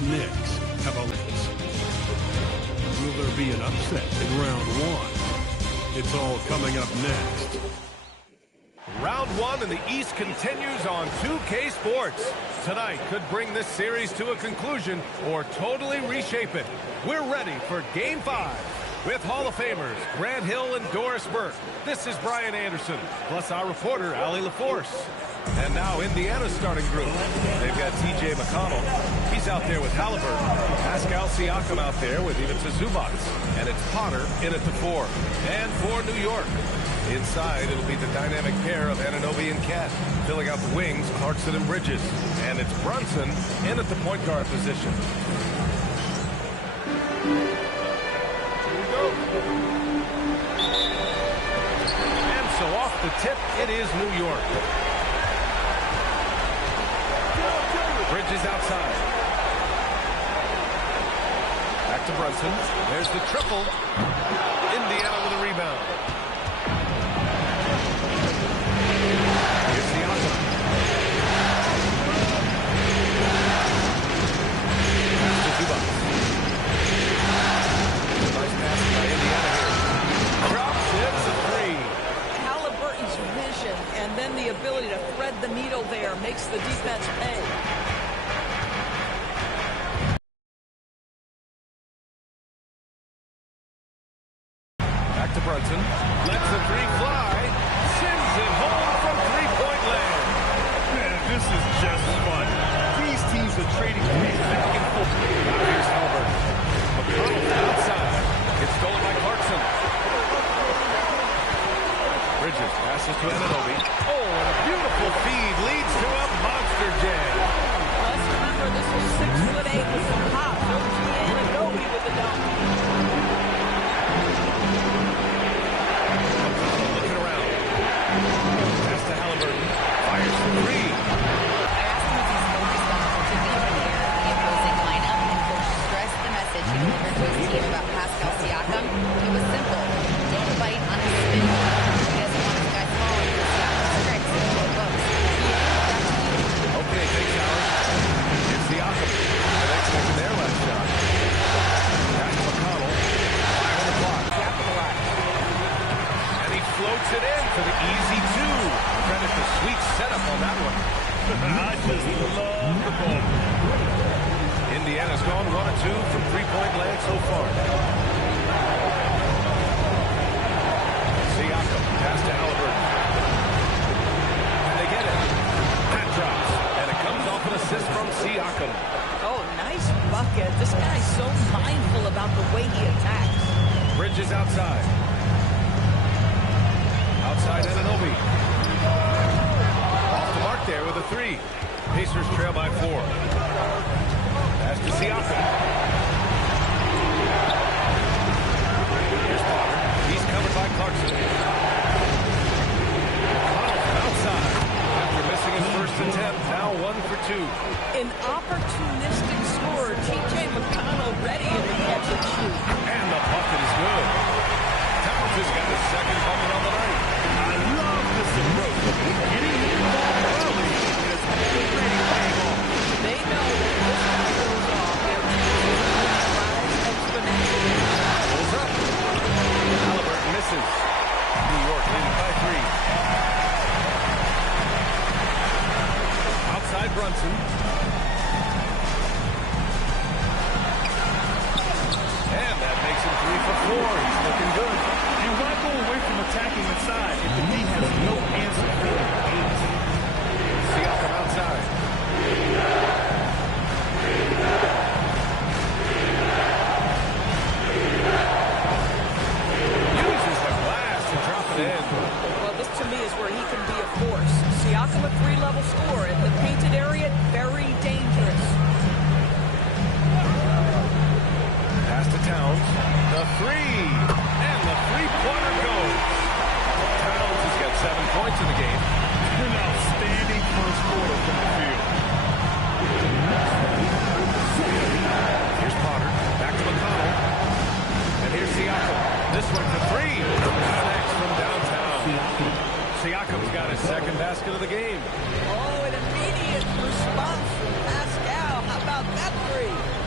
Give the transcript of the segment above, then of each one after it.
Knicks have a lead. Will there be an upset in round one? It's all coming up next. Round one in the East continues on 2K Sports. Tonight could bring this series to a conclusion or totally reshape it. We're ready for Game 5 with Hall of Famers Grant Hill and Doris Burke. This is Brian Anderson, plus our reporter, Allie LaForce. And now Indiana's starting group. They've got T.J. McConnell. He's out there with Halliburton. Pascal Siakam out there with Ivica Zubac. And it's Potter in at the 4. And for New York, inside it'll be the dynamic pair of Anunoby and Cat. Filling out the wings, Clarkson and Bridges. And it's Brunson in at the point guard position. Here we go. And so off the tip, it is New York. Bridges outside. Back to Brunson. There's the triple. Indiana with a rebound. Here's the outlet. Pass to Zubac. Nice pass by Indiana here. Drops it to 3. Halliburton's vision and then the ability to thread the needle there makes the defense pay. To Brunson, lets the 3 fly, sends it home from three-point land. Man, this is just fun. These teams are trading plays back and forth. Now here's Halliburton. McConnell outside. It's stolen by Clarkson. Bridges passes to Anunoby. Oh, and a beautiful feed leads to a monster jam. Let's remember this was 6'8" with some pop. OG Anunoby with the dunk. About Pascal Siakam, it was simple. Don't bite on a spin. He doesn't want his guys falling for Siakam's tricks and low books. Okay, thanks, Howard. It's Siakam. The next one to their last shot. Pass to McConnell. 5 on the clock. Capitalized. And he floats it in for the easy 2. Credit the sweet setup on that one. I just love the ball. Indiana's gone 1 of 2 from three-point land so far. Siakam, pass to Halliburton. And they get it. That drops. And it comes off an assist from Siakam. Oh, nice bucket. This guy's so mindful about the way he attacks. Bridges outside. Outside Anunoby. Off the mark there with a 3. Pacers trail by 4. Pass to Siakam. Here's Potter. He's covered by Clarkson. McConnell from outside. After missing his first attempt, now 1 for 2. An opportunistic scorer, T.J. McConnell ready in the catch and shoot. And the bucket is good. Towns has got his second bucket on the night. I love this approach. Getting hit the ball early is already paying off. They know that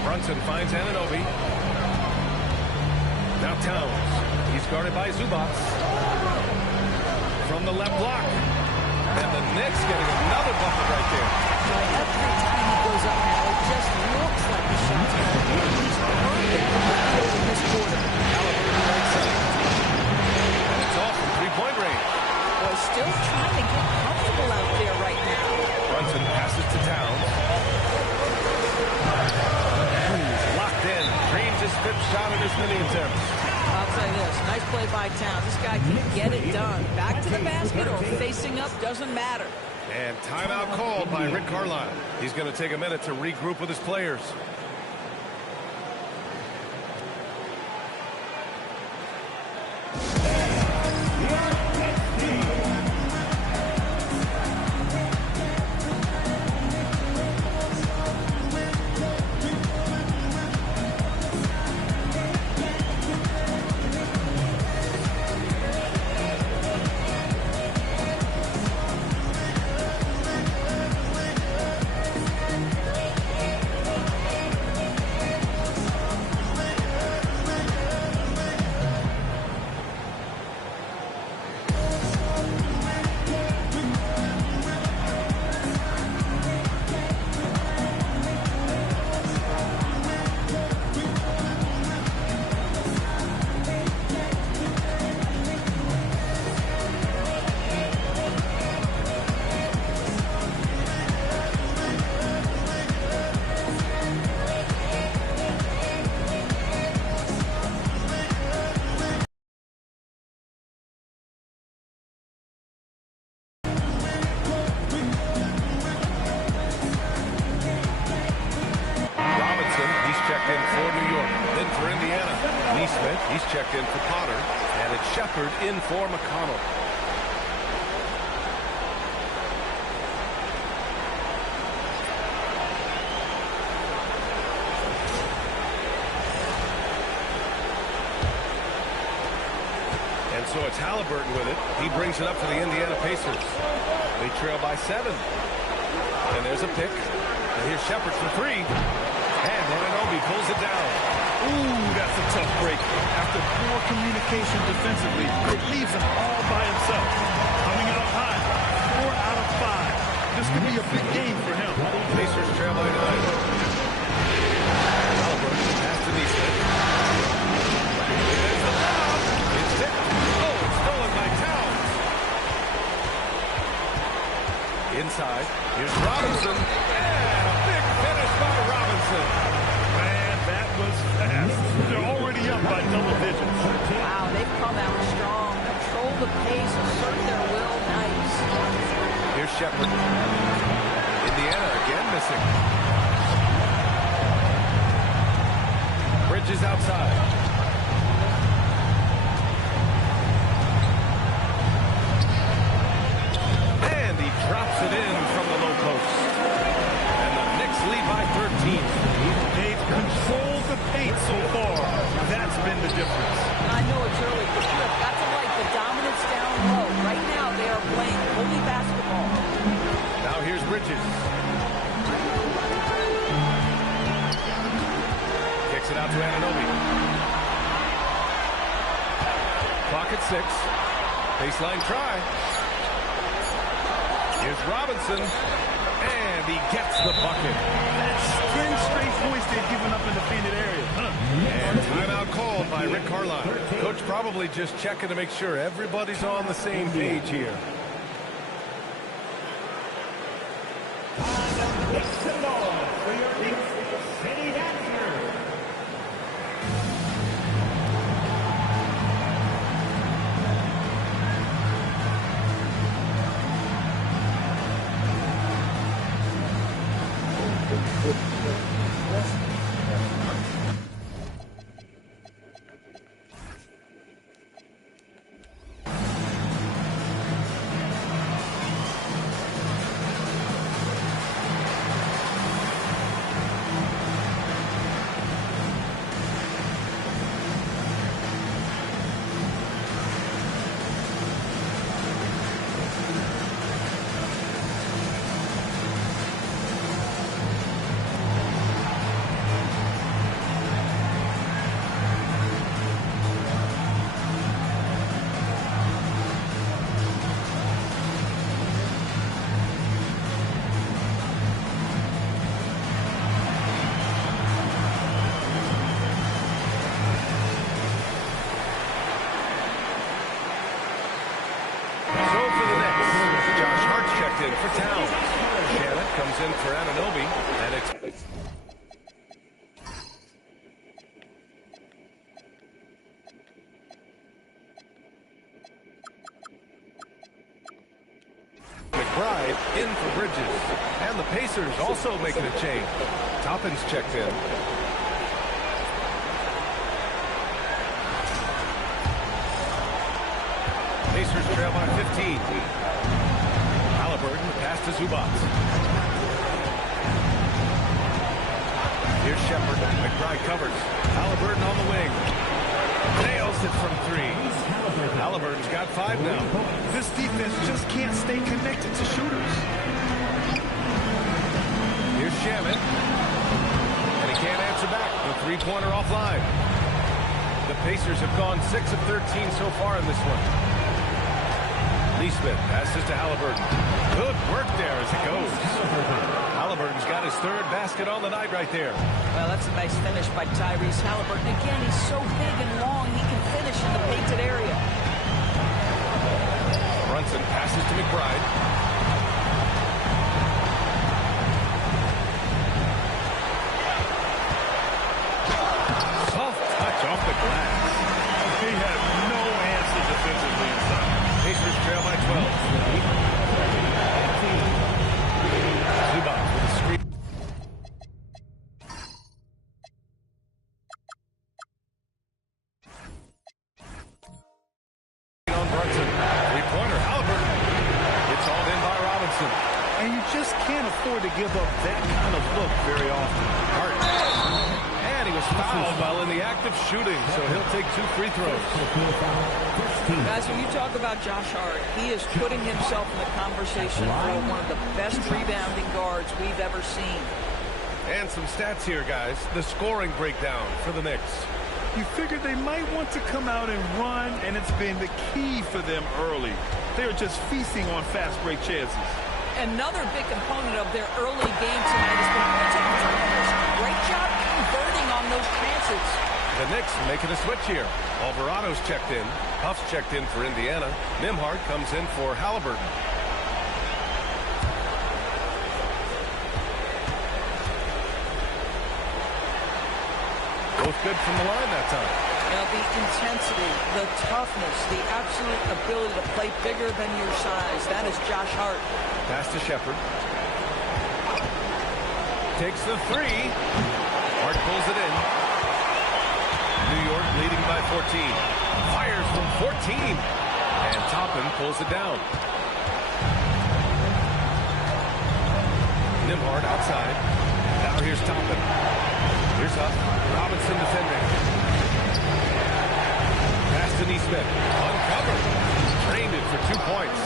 Brunson finds Anunoby. Now Towns. He's guarded by Zubac. From the left block. And the Knicks getting another bucket right there. Every time he goes up now, it just looks like the shot's going to hit. He's perfect from the field in this quarter. Halliburton right side. And it's off from three-point range. Boy, still trying to get comfortable out there right now. Brunson passes to Towns. And he's locked in. Drains his fifth shot in his mini attempts. I'll tell you this, nice play by Towns. This guy can get it done. Back to the basket or facing up, doesn't matter. And timeout called by Rick Carlisle. He's going to take a minute to regroup with his players. He's checked in for Potter, and it's Shepard in for McConnell. And so it's Halliburton with it. He brings it up for the Indiana Pacers. They trail by 7. And there's a pick. And here's Shepard for 3. And Anunoby pulls it down. Ooh, that's a tough break. After poor communication defensively, it leaves him all by himself. Coming out hot, 4 out of 5. This could be a big game for him. Pacers trail by 9. Halliburton pass to Neesmith. There's the lob. It's tipped. Oh, it's stolen by Towns. Inside. Here's Robinson. And a big finish by Robinson. That was fast. They're already up by double digits. Wow, they've come out strong. Control the pace, assert their will. Nice. Here's Shepard. Indiana again missing. Bridges outside. And he drops it in from the low post. And the Knicks lead by 13. They've controlled the paint so far. That's been the difference. I know it's early, but you have got to like the dominance down low. Right now, they are playing holy basketball. Now here's Bridges. Kicks it out to Anunoby. Clock at 6. Baseline try. Here's Robinson. And he gets the bucket. That's 10 straight points they've given up in the painted area. And timeout called by Rick Carlisle. Coach probably just checking to make sure everybody's on the same page here. in for Towns. Shannon comes in for Anunoby, and it's McBride in for Bridges. And the Pacers also making a change. Toppin's checked in. Pacers trail by 15. Halliburton pass to Zubac. Here's Shepherd. McBride covers. Halliburton on the wing. Nails it from three. Halliburton's got 5 now. This defense just can't stay connected to shooters. Here's Shaman. And he can't answer back. The three-pointer offline. The Pacers have gone 6 of 13 so far in this one. Neesmith passes to Halliburton. Good work there as it goes. Halliburton's got his 3rd basket on the night right there. Well, that's a nice finish by Tyrese Halliburton. Again, he's so big and long, he can finish in the painted area. Brunson passes to McBride. Soft touch off the glass. He had no answer defensively inside. Pacers trail by 12. Zubac with a screen. On Brunson. Three-pointer. Halliburton. It's all in by Robinson. And you just can't afford to give up that kind of look very often. Hart. And he was fouled while in the act of shooting, so he'll take 2 free throws. Guys, when you talk about Josh Hart, he is putting himself in the conversation for one of the best rebounding guards we've ever seen. And some stats here, guys. The scoring breakdown for the Knicks. You figured they might want to come out and run, and it's been the key for them early. They're just feasting on fast break chances. Another big component of their early game tonight has been multiple turnovers. Great job converting on those chances. The Knicks making a switch here. Alvarado's checked in. Huff's checked in for Indiana. Nembhard comes in for Halliburton. Both good from the line that time. You know, the intensity, the toughness, the absolute ability to play bigger than your size. That is Josh Hart. Pass to Shepherd. Takes the 3. Hart pulls it in. New York leading by 14. Fires from 14. And Toppin pulls it down. Nembhard outside. Now here's Toppin. Here's Huff. Robinson defending. Pass to Neesmith. Uncovered. Trained it for 2 points.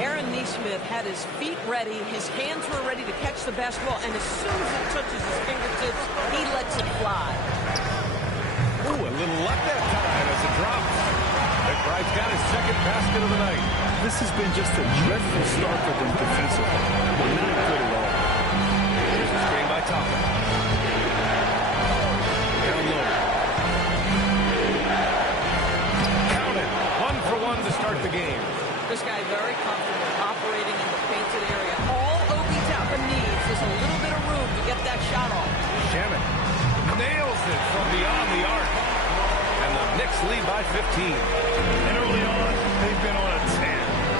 Aaron Neesmith had his feet ready. His hands were ready to catch the basketball. And as soon as it touches his fingertips, he lets it fly. Ooh, a little luck that time as it drops. McBride's got his 2nd basket of the night. This has been just a dreadful start for them defensively. Not good at all. Here's a screen by Toppin. Down low. Count it. 1 for 1 to start the game. This guy very comfortable operating in the painted area. All Obi Toppin needs is a little bit of room to get that shot off. Shannon nails it from beyond the arc. And the Knicks lead by 15. And early on, they've been on a 10.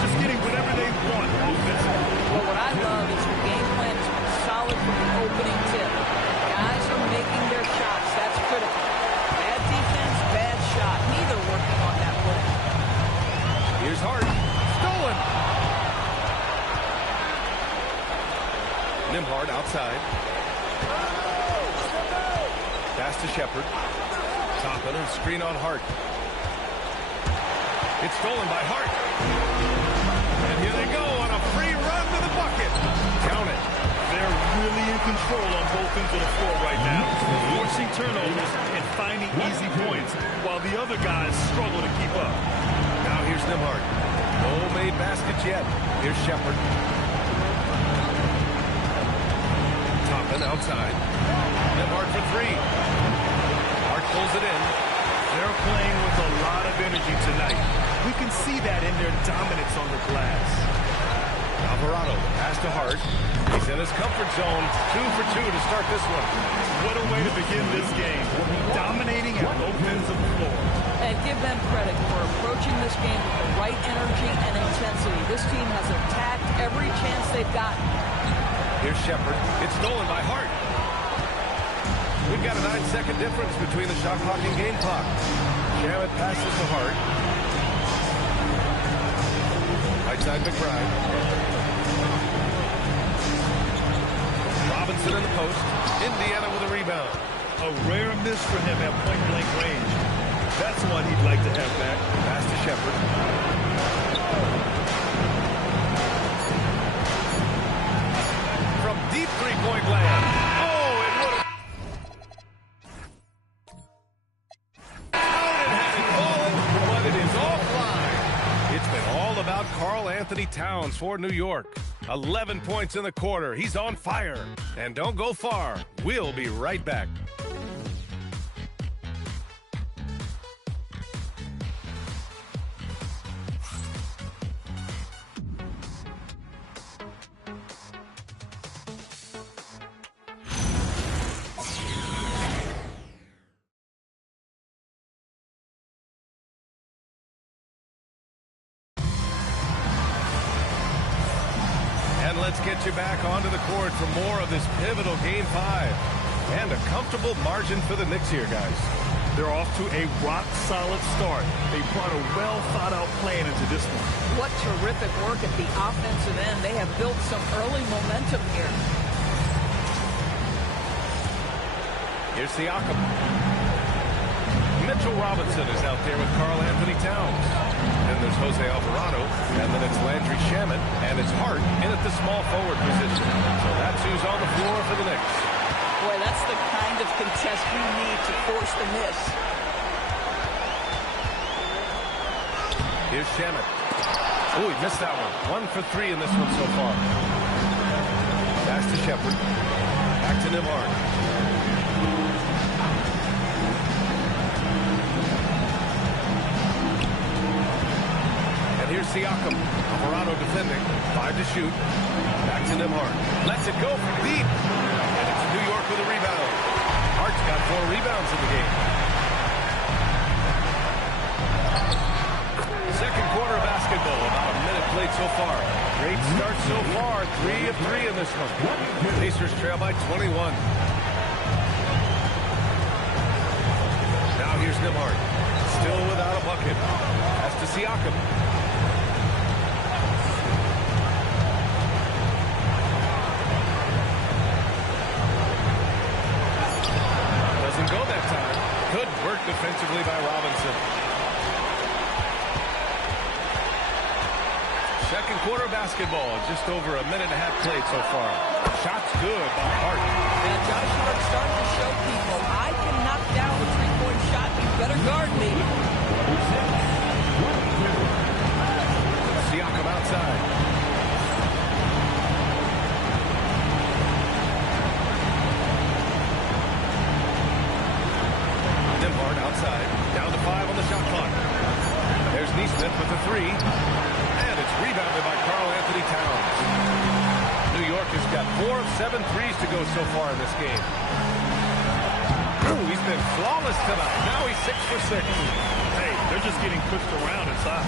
Just getting whatever they want offensively. Well, what I love is the game plan has been solid from the opening tip. Guys are making their shots. That's critical. Bad defense, bad shot. Neither working on that play. Here's Hart. Stolen. Nembhard outside. Pass to Shepherd. Toppin and screen on Hart. It's stolen by Hart. And here they go on a free run to the bucket. Count it. They're really in control on both ends of the floor right now, forcing turnovers and finding easy points, while the other guys struggle to keep up. Now here's Nembhard. No made baskets yet. Here's Shepherd. Toppin outside. Nembhard for 3. Hart pulls it in. They're playing with a lot of energy tonight. We can see that in their dominance on the glass. Alvarado, the pass to Hart. He's in his comfort zone. 2 for 2 to start this one. What a way to begin this game. Dominating at both ends of the floor. And give them credit for approaching this game with the right energy and intensity. This team has attacked every chance they've gotten. Here's Shepard. It's stolen by Hart. We've got a 9-second difference between the shot clock and game clock. Shamet passes to Hart. Right side McBride. Robinson in the post. Indiana with a rebound. A rare miss for him at point-blank range. That's one he'd like to have back. Pass to Shepard. From deep three-point land. Oh, it would have... Out and had it fallen, but it is offline. It's been all about Karl Anthony Towns for New York. 11 points in the quarter. He's on fire. And don't go far. We'll be right back. And let's get you back onto the court for more of this pivotal Game 5. And a comfortable margin for the Knicks here, guys. They're off to a rock-solid start. They brought a well-thought-out plan into this one. What terrific work at the offensive end. They have built some early momentum here. Here's Siakam. Mitchell Robinson is out there with Karl Anthony Towns. Then there's Jose Alvarado, and then it's Landry Shamet, and it's Hart in at the small forward position. So that's who's on the floor for the Knicks. Boy, that's the kind of contest you need to force the miss. Here's Shamet. Oh, he missed that one. 1 for 3 in this one so far. Pass to Shepard. Back to Nembhard. And here's Siakam. Alvarado defending. 5 to shoot. Back to Nembhard. Lets it go from deep. And it's New York with a rebound. Hart's got 4 rebounds in the game. Second quarter basketball. About a minute played so far. Great start so far. 3 of 3 in this one. Pacers trail by 21. Now here's Nembhard. Still without a bucket. Pass to Siakam. Doesn't go that time. Good work defensively by Robinson. Second quarter basketball. Just over a minute and a half played so far. Shot's good by Hart. And Josh Hart starting to show people, I can knock down a three-point shot. You better guard me. Siakam outside. Nembhard outside. Down to 5 on the shot clock. There's Neesmith with the 3. And it's rebounded by Karl Anthony Towns. New York has got 4 of 7 threes to go so far in this game. Ooh, he's been flawless tonight. Now he's 6 for 6. Hey, they're just getting pushed around inside.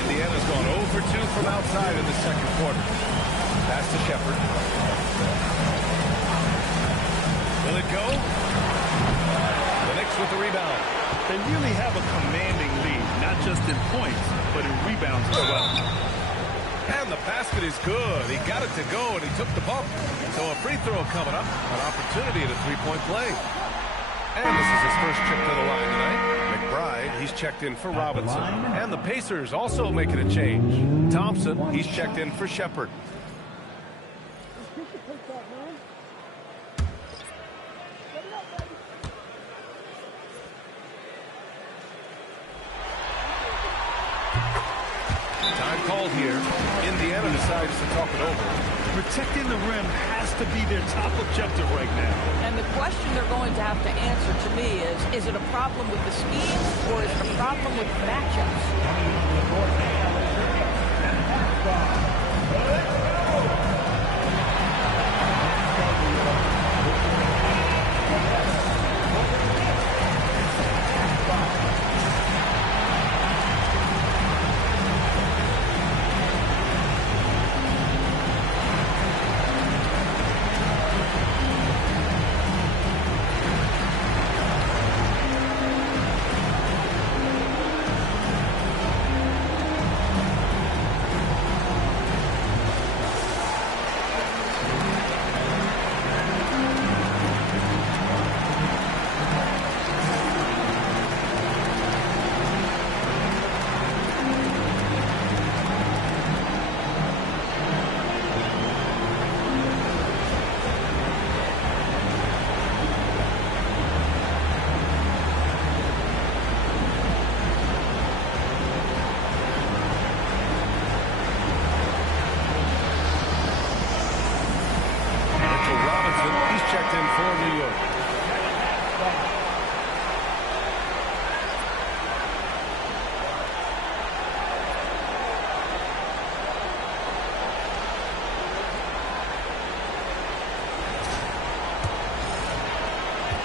Indiana's gone 0 for 2 from outside in the second quarter. Pass to Shepard. Will it go? The Knicks with the rebound. They really have a commanding lead, not just in points, but in rebounds as well. And the basket is good. He got it to go, and he took the bump. So a free throw coming up, an opportunity at a three-point play. And this is his first trip to the line tonight. McBride, he's checked in for Robinson. And the Pacers also making a change. Thompson, he's checked in for Shepard. Time called here. Indiana decides to talk it over. Protecting the rim has to be their top objective right now. And the question they're going to have to answer to me is it a problem with the scheme or is it a problem with matchups?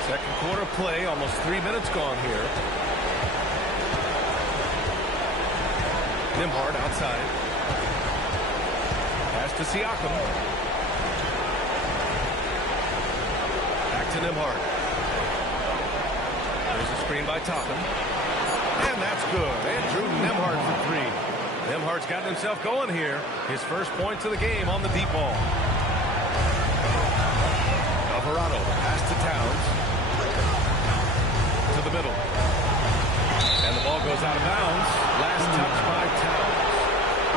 Second quarter play, almost 3 minutes gone here. Nembhard outside. Pass to Siakam. Back to Nembhard. There's a screen by Toppin. And that's good. Andrew Nembhard for three. Nembhard's gotten himself going here. His first points of the game on the deep ball. Alvarado pass to Towns. To the middle. And the ball goes out of bounds. Last touch by Towns.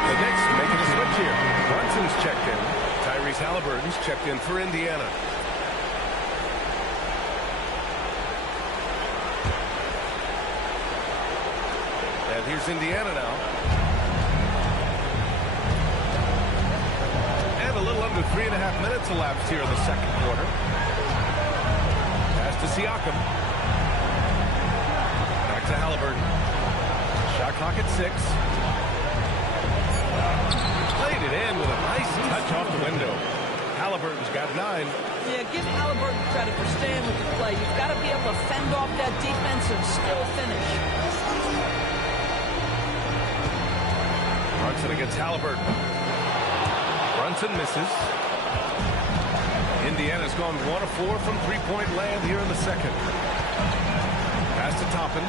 The Knicks making a switch here. Brunson's checked in. Tyrese Halliburton's checked in for Indiana. And here's Indiana now. And a little under 3.5 minutes elapsed here in the second quarter. Pass to Siakam. Back to Halliburton. Shot clock at 6. Played it in with a nice touch off the window. Halliburton's got 9. Yeah, give Halliburton credit for staying with the play. You've got to be able to fend off that defense and still finish. Brunson against Halliburton. Brunson misses. Indiana's gone 1 of 4 from three-point land here in the second. Pass to Toppin.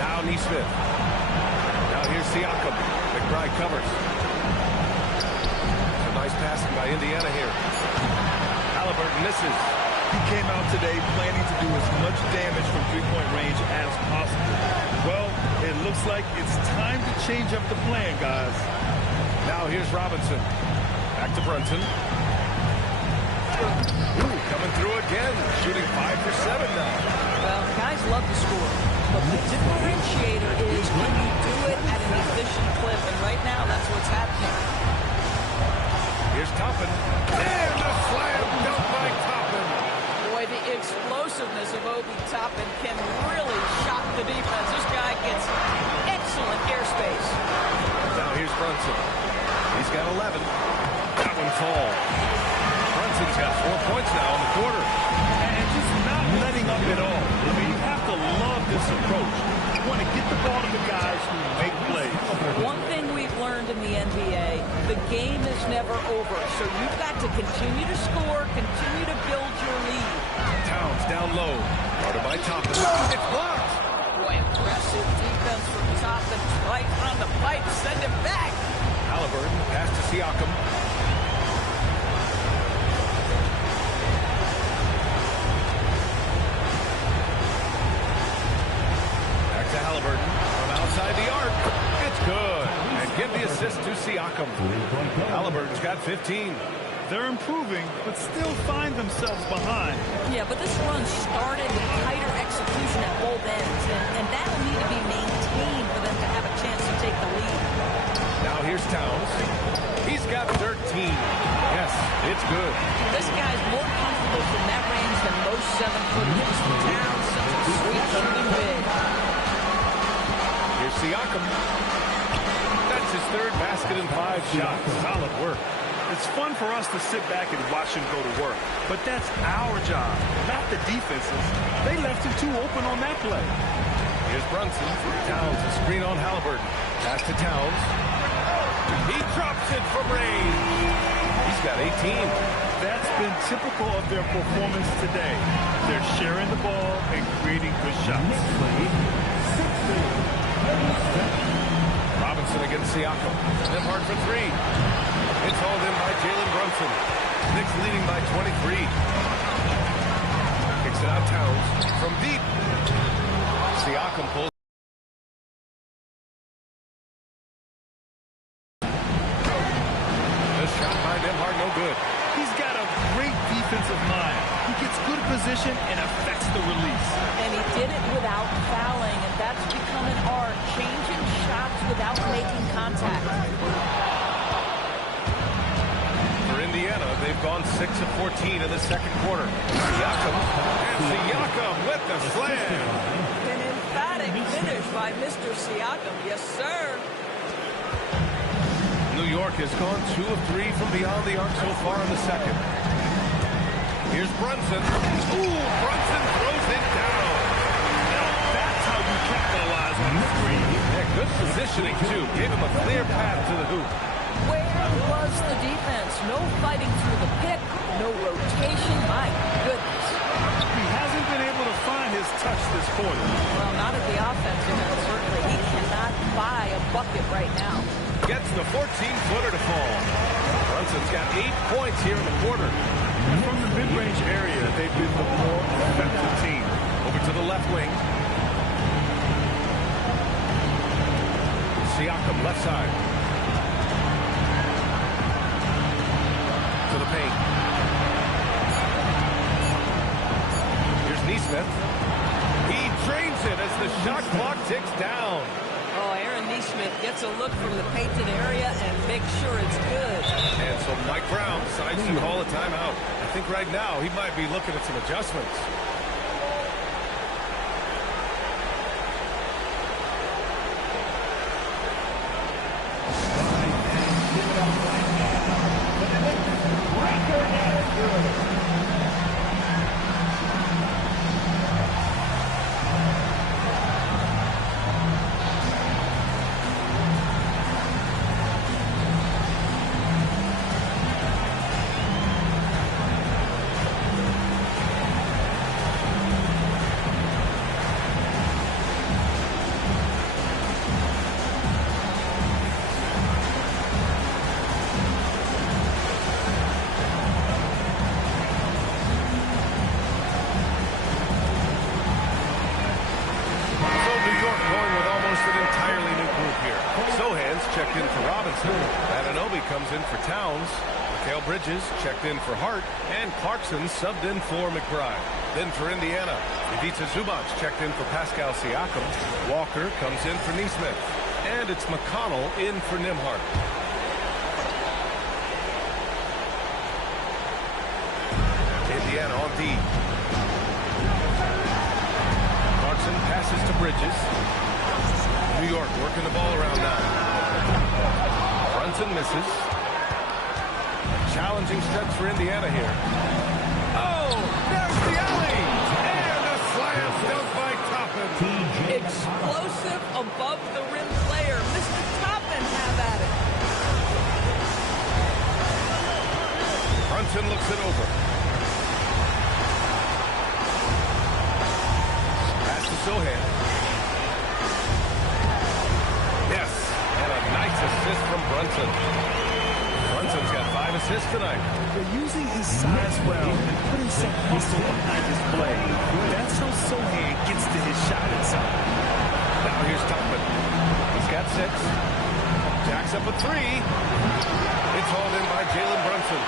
Now Nesmith. Now here's Siakam. McBride covers. A nice passing by Indiana here. Halliburton misses. He came out today planning to do as much damage from three-point range as possible. Well, it looks like it's time to change up the plan, guys. Now here's Robinson. Back to Brunson. Ooh, coming through again. Shooting 5 for 7 now. Well, guys love to score. But the differentiator is when you do it at an efficient clip. And right now, that's what's happening. Here's Toppin. And the slam dunk by Toppin. Boy, the explosiveness of Obi Toppin can really shock the defense. This guy gets excellent airspace. Now here's Brunson. He's got 11. That one fall. Brunson's got 4 points now in the quarter. And just not letting up at all. I mean, you have to love this approach. You want to get the ball to the guys who make plays. One thing we've learned in the NBA, the game is never over. So you've got to continue to score, continue to build your lead. Towns down low. Guarded by Toppin. It's blocked. Boy, impressive defense from Toppin. Right on the pipe. Send him back. Halliburton pass to Siakam. Back to Halliburton from outside the arc. It's good. And give the assist to Siakam. Halliburton's got 15. They're improving, but still find themselves behind. Yeah, but this run started with tighter execution at both ends, and that'll need to be maintained for them to have a chance to take the lead. Now here's Towns. He's got 13. Yes, it's good. This guy's more comfortable from that range than most 7-footers. Towns, such a sweet shooting big. Here's Siakam. That's his third basket in 5 shots. Solid work. It's fun for us to sit back and watch him go to work, but that's our job, not the defense's. They left him too open on that play. Here's Brunson. Towns, a screen on Halliburton. Pass to Towns. He drops it from range. He's got 18. That's been typical of their performance today. They're sharing the ball and creating good shots. Robinson against Siakam. Nembhard for 3. It's hauled in by Jalen Brunson. Knicks leading by 23. Kicks it out Towns from deep. Siakam pulls. The shot by Nembhard, no good. He's got a great defensive mind. He gets good position and affects the release. And he did it without fouling, and that's become an art, changing shots without making contact. Indiana, they've gone 6 of 14 in the second quarter. Siakam, and Siakam with the slam. An emphatic finish by Mr. Siakam. Yes, sir. New York has gone 2 of 3 from beyond the arc so far in the second. Here's Brunson. Ooh, Brunson throws it down. That's how you capitalize on the screen. Yeah, good positioning, too. Gave him a clear path to the hoop. Where was the defense? No fighting through the pick, no rotation. My goodness. He hasn't been able to find his touch this quarter. Well, not at the offensive end, certainly. He cannot buy a bucket right now. Gets the 14-footer to fall. Brunson's got 8 points here in the quarter. From the mid-range area, they've been the more effective team. Over to the left wing. Siakam, left side. To the paint. Here's Nesmith. He drains it as the shot clock ticks down. Oh, Aaron Nesmith gets a look from the painted area and makes sure it's good. And so Mike Brown decides to call a timeout. I think right now he might be looking at some adjustments. Checked in for Robinson. Ananobi comes in for Towns. Mikal Bridges checked in for Hart. And Clarkson subbed in for McBride. Then for Indiana, Ivica Zubac checked in for Pascal Siakam. Walker comes in for Nesmith. And it's McConnell in for Nembhard. Indiana on D. Clarkson passes to Bridges. New York working the ball around now. Brunson misses. Challenging stretch for Indiana here. Oh, there's the alley! And a slam dunk by Toppin. Explosive above the rim player. Mr. Toppin have at it. Brunson looks it over. Pass to Sohan. Yes, and a nice assist from Brunson. Brunson's got 5 assists tonight. They're using his size well and putting some hustle behind his play. That's how Sohan gets to his shot inside. Now here's Toppin. He's got 6. Jacks up a 3. It's hauled in by Jalen Brunson.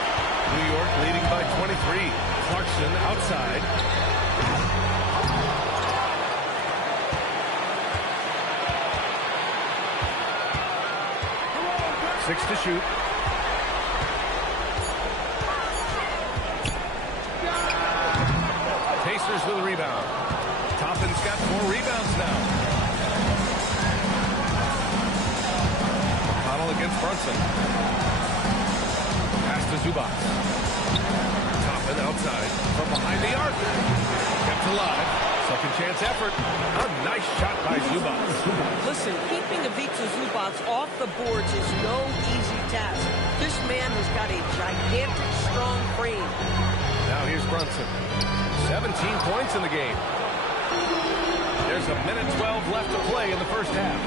New York leading by 23. Clarkson outside. 6 to shoot. Pacers with a rebound. Toppin's got 4 rebounds now. McConnell against Brunson. Pass to Zubac. Toppin outside from behind the arc. Kept alive. Second chance effort. A nice shot by Zubac. Listen, keeping Ivica Zubac off the boards is no easy task. This man has got a gigantic, strong frame. Now here's Brunson. 17 points in the game. There's a minute 12 left to play in the first half.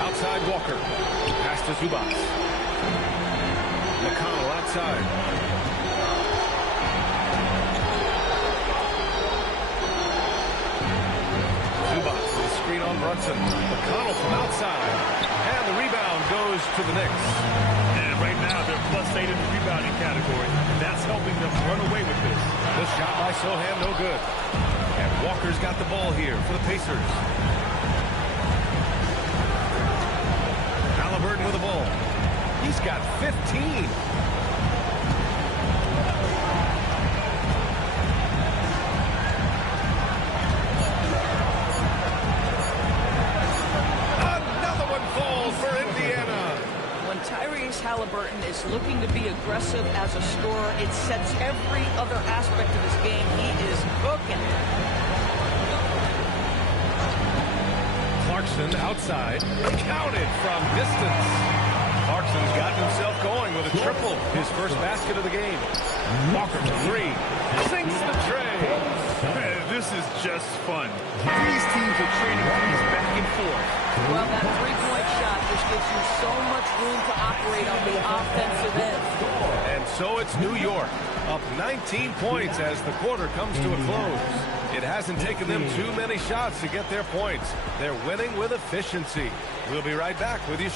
Outside Walker. Pass to Zubac. McConnell outside. Zubac with a screen on Brunson. McConnell from outside. And the rebound goes to the Knicks. And right now they're +8 in the rebounding category. That's helping them run away with this. This shot by Sohan, no good. And Walker's got the ball here for the Pacers. Halliburton with the ball. He's got 15. Another one falls for Indiana. When Tyrese Halliburton is is looking to be aggressive as a scorer. It sets every other aspect of his game. He is cooking. Clarkson outside. Counted from distance. Clarkson's gotten himself going with a triple. His first basket of the game. Walker for three. Sinks the tray. Man, this is just fun. These teams are trading threes back and forth. Well, that three-point shot just gives you so much room to operate on the offensive end. And so it's New York, up 19 points as the quarter comes to a close. It hasn't taken them too many shots to get their points. They're winning with efficiency. We'll be right back with you.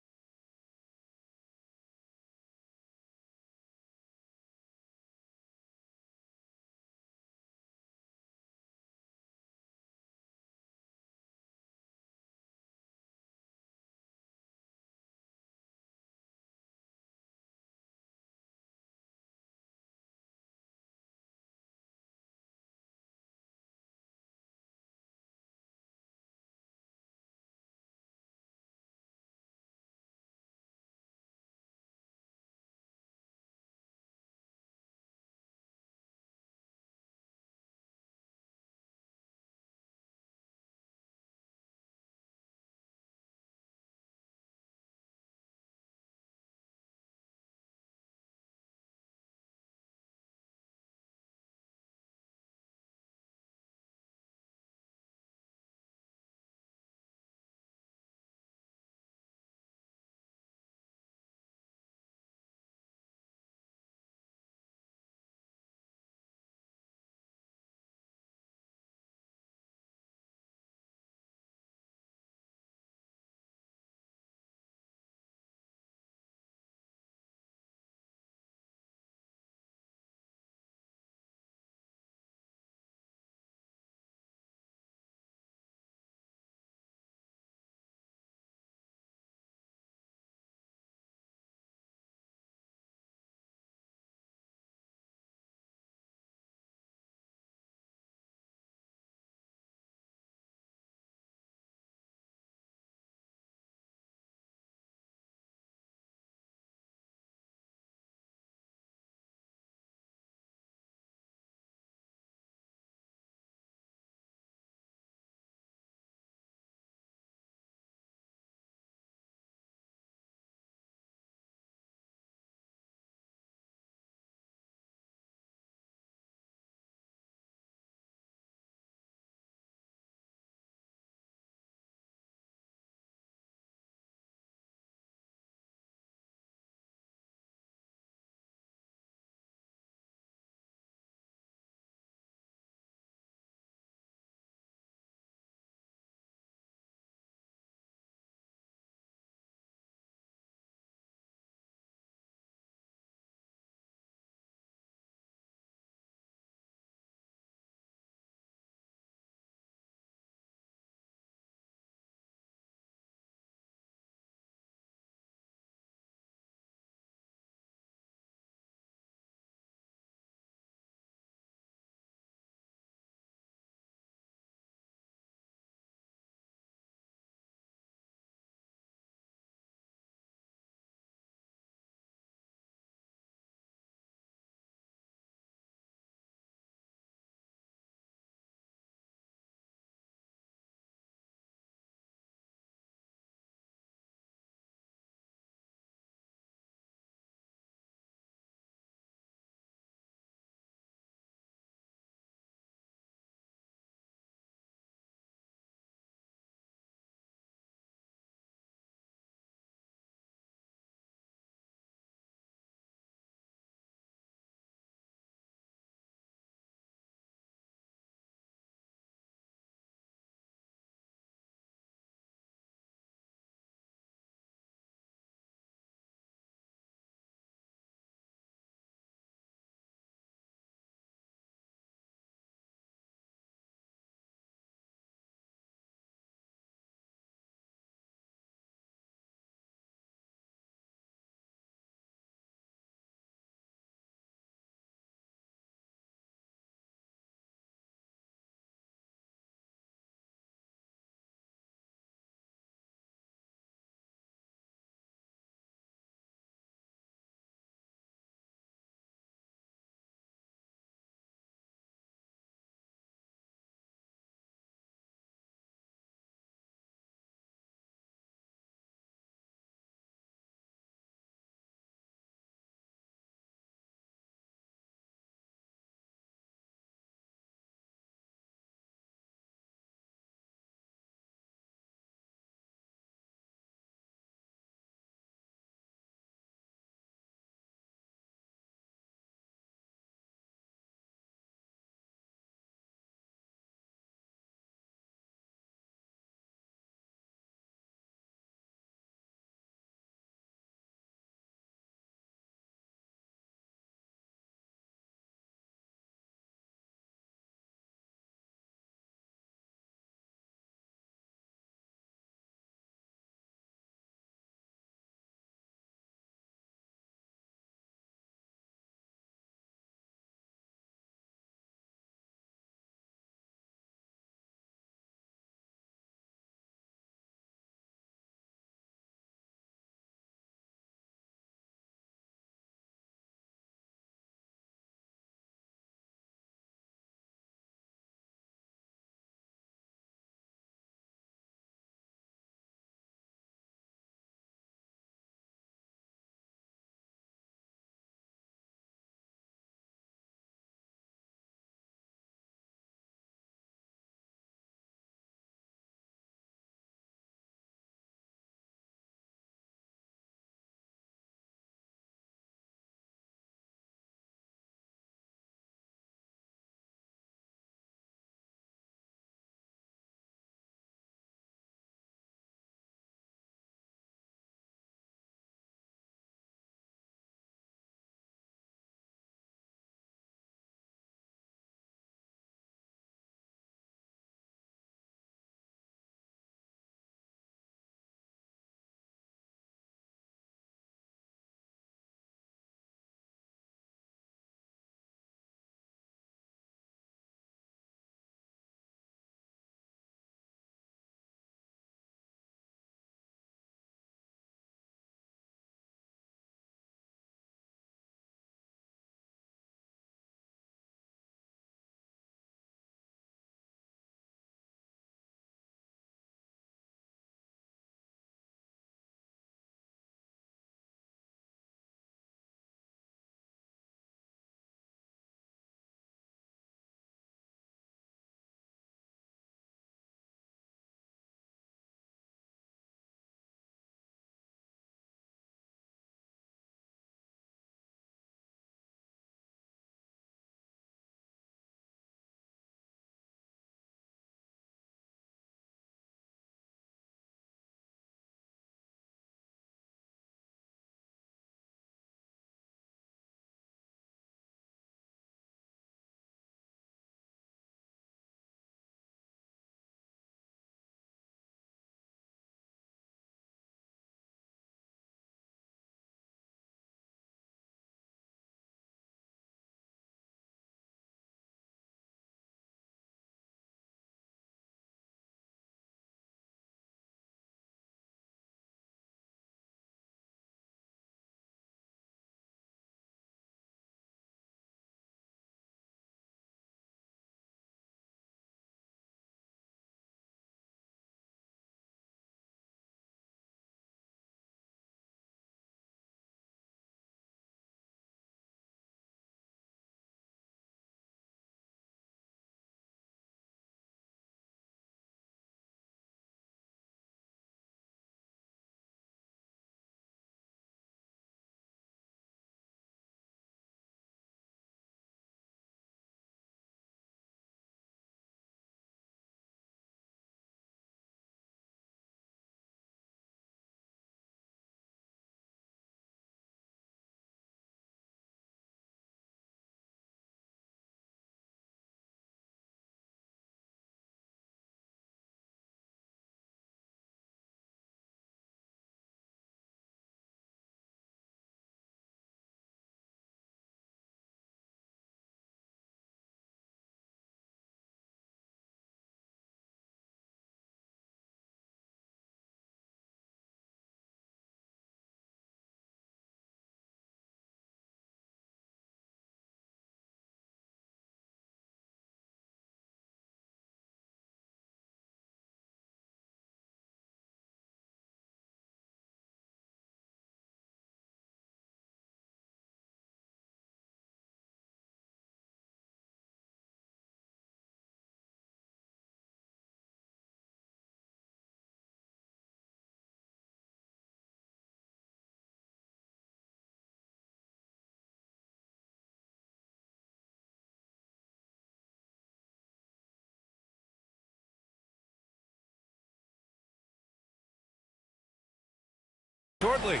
shortly.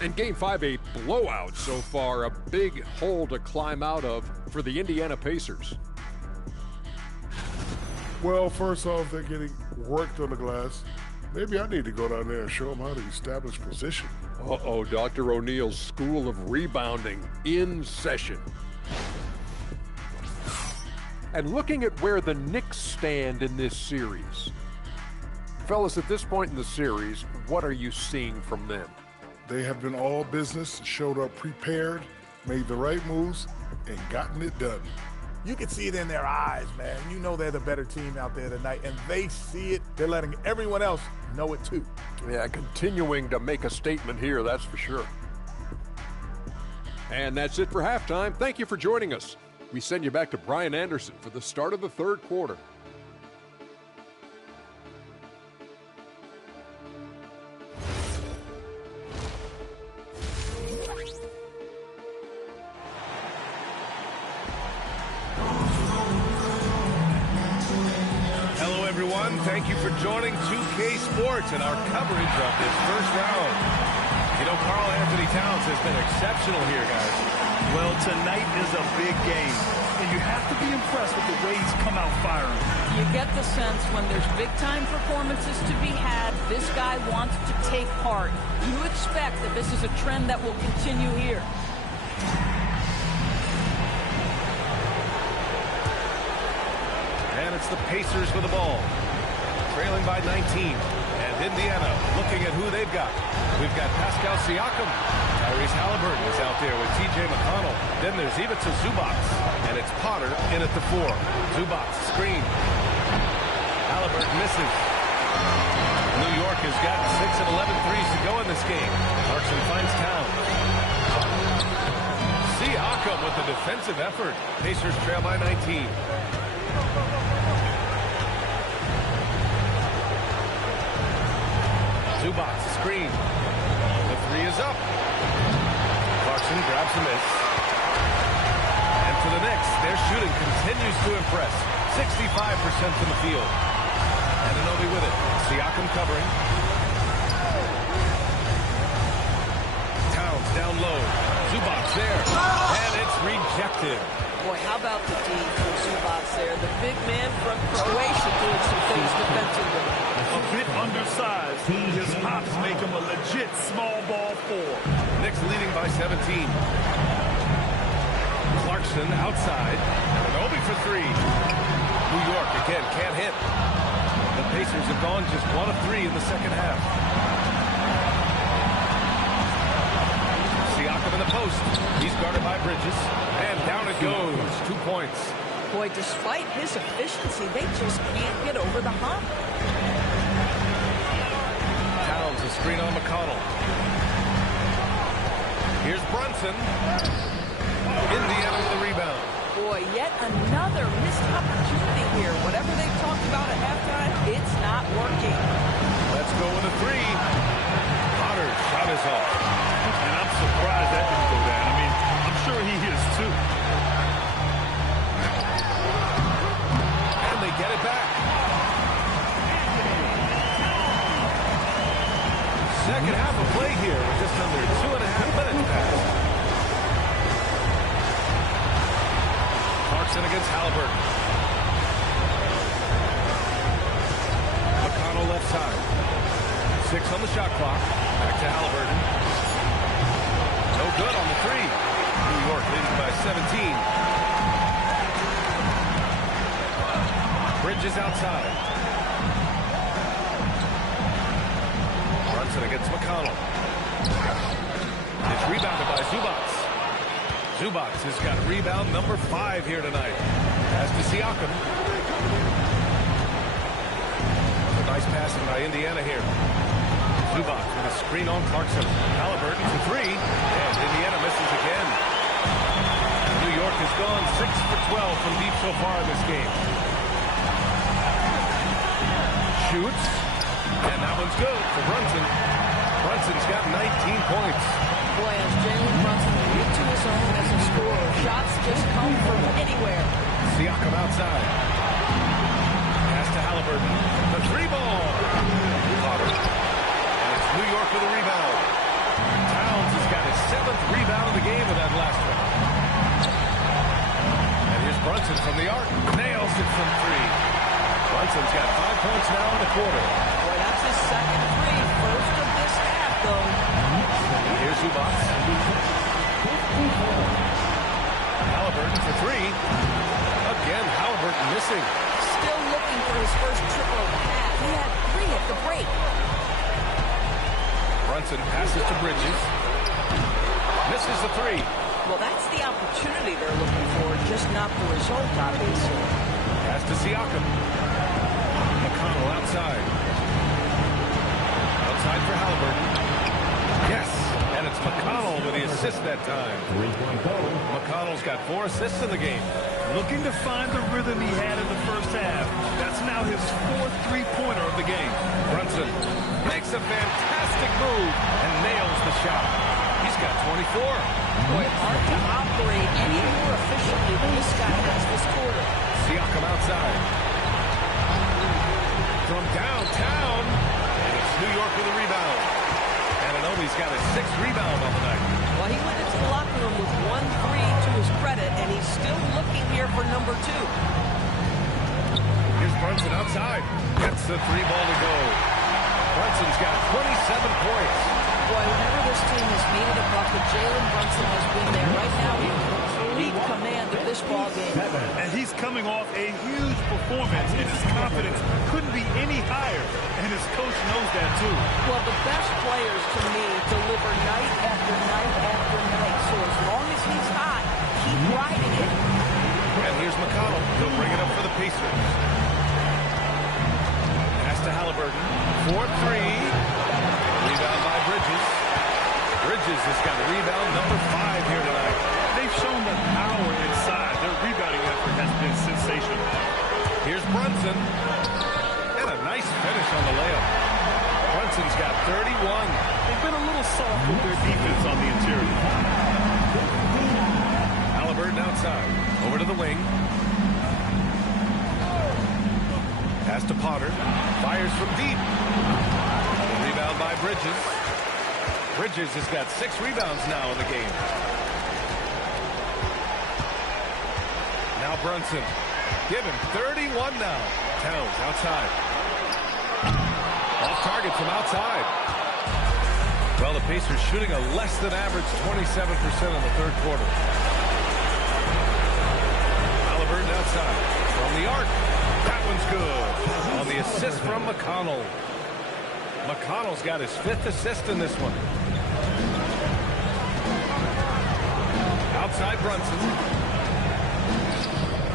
And Game 5, a blowout so far, a big hole to climb out of for the Indiana Pacers. Well, first off, they're getting worked on the glass. Maybe I need to go down there and show them how to establish position. Uh-oh, Dr. O'Neill's School of Rebounding in session. And looking at where the Knicks stand in this series. Fellas, at this point in the series, what are you seeing from them? They have been all business, showed up prepared, made the right moves, and gotten it done. You can see it in their eyes, man. You know they're the better team out there tonight, and they see it. They're letting everyone else know it too. Yeah, continuing to make a statement here, that's for sure. And that's it for halftime. Thank you for joining us. We send you back to Brian Anderson for the start of the third quarter. Thank you for joining 2K Sports and our coverage of this first round. You know, Karl Anthony Towns has been exceptional here, guys. Well, tonight is a big game, and you have to be impressed with the way he's come out firing. You get the sense when there's big-time performances to be had, this guy wants to take part. You expect that this is a trend that will continue here. And it's the Pacers with the ball. Trailing by 19. And Indiana looking at who they've got. We've got Pascal Siakam. Tyrese Halliburton is out there with T.J. McConnell. Then there's Ivica Zubac. And it's Potter in at the 4. Zubac screen. Halliburton misses. New York has got 6 of 11 threes to go in this game. Clarkson finds Towns. Siakam with the defensive effort. Pacers trail by 19. Zubac screen. The 3 is up. Clarkson grabs a miss. And for the Knicks, their shooting continues to impress. 65% from the field. And Anunoby with it. Siakam covering. Towns down low. Zubac there. And it's rejected. Boy, how about the D from Zubac there? The big man from Croatia doing some things defensively. A bit undersized. His hops make him a legit small ball 4. Knicks leading by 17. Clarkson outside. Anunoby for 3. New York again can't hit. The Pacers have gone just 1 of 3 in the second half. Siakam in the post. He's guarded by Bridges. And down it goes. 2 points. Boy, despite his efficiency, they just can't get over the hump. Towns a screen on McConnell. Here's Brunson. Indiana with the rebound. Boy, yet another missed opportunity here. Whatever they've talked about at halftime, it's not working. Let's go with a 3. Potter's shot is off. And I'm surprised that didn't go down. I mean, I'm sure he is too. And they get it back. Second half of play here with just under 2.5 minutes passed. Clarkson against Halliburton. McConnell left side. 6 on the shot clock. Back to Halliburton. No good on the 3. New York leading by 17. Bridges outside. Brunson against McConnell. It's rebounded by Zubac. Zubac has got rebound number 5 here tonight. Pass to Siakam. A nice passing by Indiana here. Zubac with a screen on Clarkson. Halliburton for 3. And Indiana misses again. New York has gone 6 for 12 from deep so far in this game. shoots, and that one's good for Brunson. Brunson's got 19 points. Boy, as Jalen Brunson get to his own as a scorer, shots just come from anywhere. Siakam outside. Pass to Halliburton. The three ball. Potter. And it's New York with a rebound. Towns has got his 7th rebound of the game with that last one. And here's Brunson from the arc. Nails it from 3. Brunson's got 5 points now in the quarter. Boy, that's his second three. First of this half, though. Here's Zubac. Halliburton for 3. Again, Halliburton missing. Still looking for his first triple of the half. He had 3 at the break. Brunson passes to Bridges. Misses the 3. Well, that's the opportunity they're looking for, just not the result, obviously. Pass to Siakam. McConnell outside. Outside for Halliburton. Yes, and it's McConnell with the assist that time. McConnell's got 4 assists in the game. Looking to find the rhythm he had in the first half. That's now his 4th three-pointer of the game. Brunson makes a fantastic move and nails the shot. He's got 24. Boy, hard to operate any more efficiently than this guy has this quarter. Siakam outside. From downtown, and it's New York with a rebound. Anunoby's got his 6th rebound on the night. Well, he went into the locker room with 1 3 to his credit, and he's still looking here for number 2. Here's Brunson outside. Gets the 3 ball to go. Brunson's got 27 points. Boy, whenever this team has needed a bucket, Jalen Brunson has been there. Right now, he's in complete command of this ball game. And he's coming off a huge performance, and his confidence couldn't be any higher. And his coach knows that, too. Well, the best players, to me, deliver night after night after night. So as long as he's hot, keep riding it. And here's McConnell. He'll bring it up for the Pacers. Pass to Halliburton. 4-3. Rebound by Bridges. Bridges has got rebound number 5 here tonight. They've shown the power inside. Their rebounding effort has been sensational. Here's Brunson. And a nice finish on the layup. Brunson's got 31. They've been a little soft with their defense on the interior. Halliburton outside. Over to the wing. Pass to Potter. Fires from deep. Rebound by Bridges. Bridges has got 6 rebounds now in the game. Now Brunson. Give him 31 now. Towns outside. Off target from outside. Well, the Pacers shooting a less than average 27% in the 3rd quarter. Halliburton outside. From the arc. That one's good. On the assist from McConnell. McConnell's got his 5th assist in this one. Outside Brunson.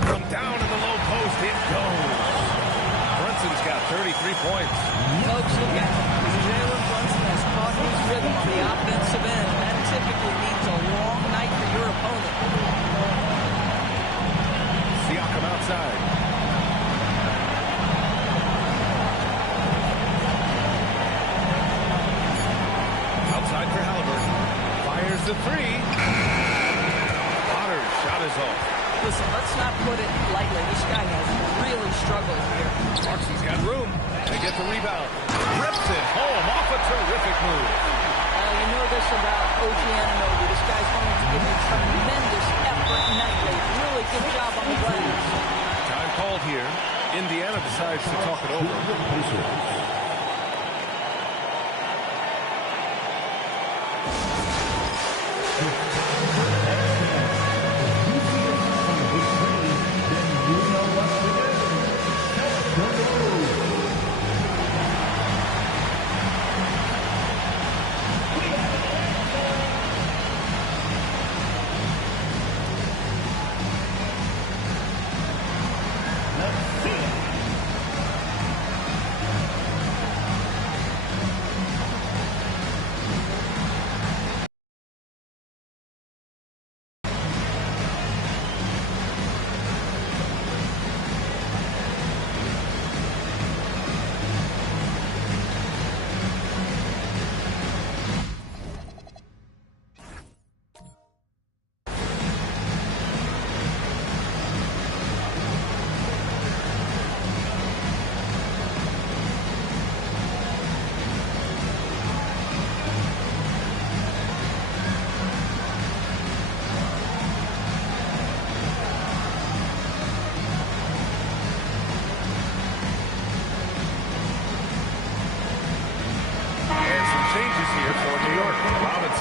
From down in the low post, it goes. Brunson's got 33 points. Folks, look at it. Jalen Brunson has caught his rhythm on the offensive end. That typically means a long night for your opponent. Siakam outside. Outside for Halliburton. Fires the 3. Potter's shot is off. Listen, let's not put it lightly. This guy has really struggled here. Clarkson's got room. They get the rebound. Rips it home off a terrific move. You know this about OG Anunoby. This guy's going to give you tremendous effort nightly. Really good job on the glass. Time called here. Indiana decides to talk it over.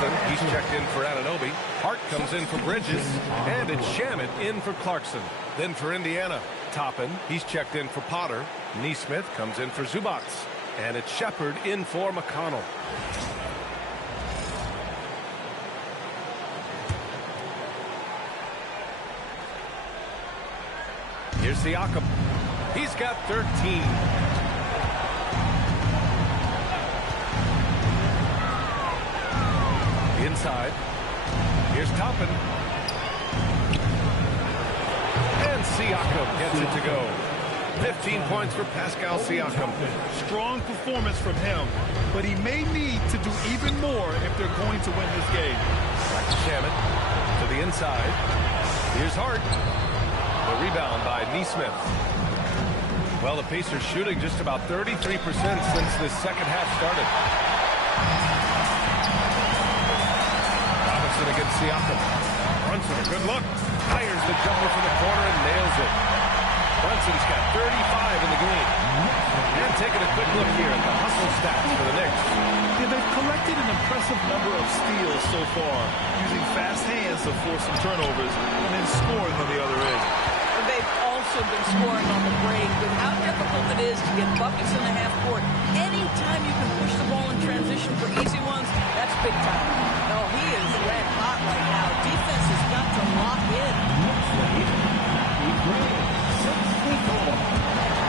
Madison, he's checked in for Anunoby. Hart comes in for Bridges. And it's Shamet in for Clarkson. Then for Indiana, Toppin, he's checked in for Potter. Neesmith comes in for Zubats. And it's Shepard in for McConnell. Here's Siakam. He's got 13. Inside. Here's Toppin. And Siakam gets it to go. 15 points for Pascal Siakam. Strong performance from him, but he may need to do even more if they're going to win this game. Back to Shamet. To the inside. Here's Hart. The rebound by Neesmith. Well, the Pacers shooting just about 33% since this second half started. Robinson against Siakam. Brunson, a good look. Fires the jumper from the corner and nails it. Brunson's got 35 in the game. And taking a quick look here at the hustle stats for the Knicks. Yeah, they've collected an impressive number of steals so far, using fast hands to force some turnovers and then scoring on the other end. They've also been scoring on the break. With how difficult it is to get buckets in the half court, anytime you can push the ball in transition for easy ones, that's big time. No, he is red hot right now. Defense has got to lock in.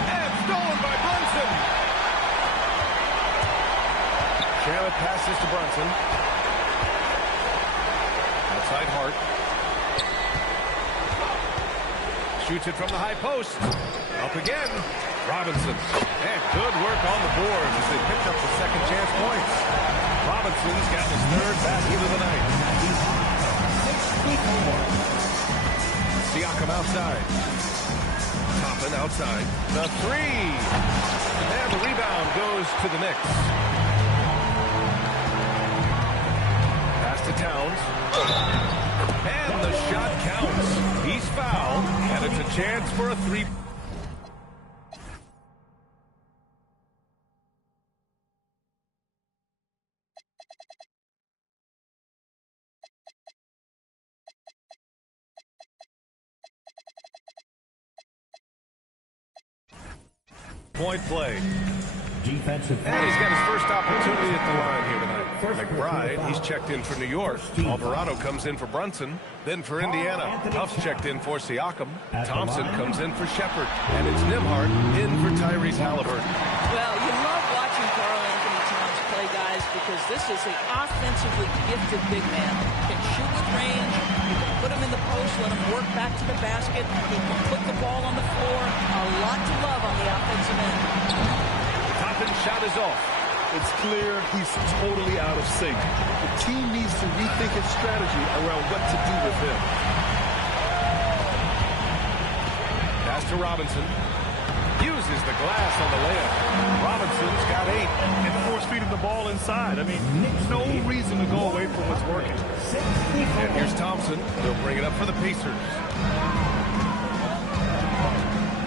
And stolen by Brunson. Shamet passes to Brunson. Outside Hart. Shoots it from the high post. Up again. Robinson. And good work on the boards as they picked up the second chance points. Robinson's got his third basket of the night. Siakam outside. Toppin outside. The three. And the rebound goes to the Knicks. Pass to Towns. And the shot counts. He's fouled, and it's a chance for a three. Point play. Defensive. And he's got his first opportunity at the line here tonight. McBride, he's checked in for New York. Alvarado comes in for Brunson. Then for Indiana, Huff's checked in for Siakam. Thompson comes in for Shepard. And it's Nembhard in for Tyrese Halliburton. Well, you love watching Karl Anthony Towns play, guys, because this is an offensively gifted big man. Can shoot with range. You can put him in the post, let him work back to the basket. He can put the ball on the floor. A lot to love on the offensive end. Toppin's shot is off. It's clear he's totally out of sync. The team needs to rethink its strategy around what to do with him. Pass to Robinson. Uses the glass on the layup. Robinson's got 8. And force-feeding the ball inside. I mean, no reason to go away from what's working. And here's Thompson. They'll bring it up for the Pacers.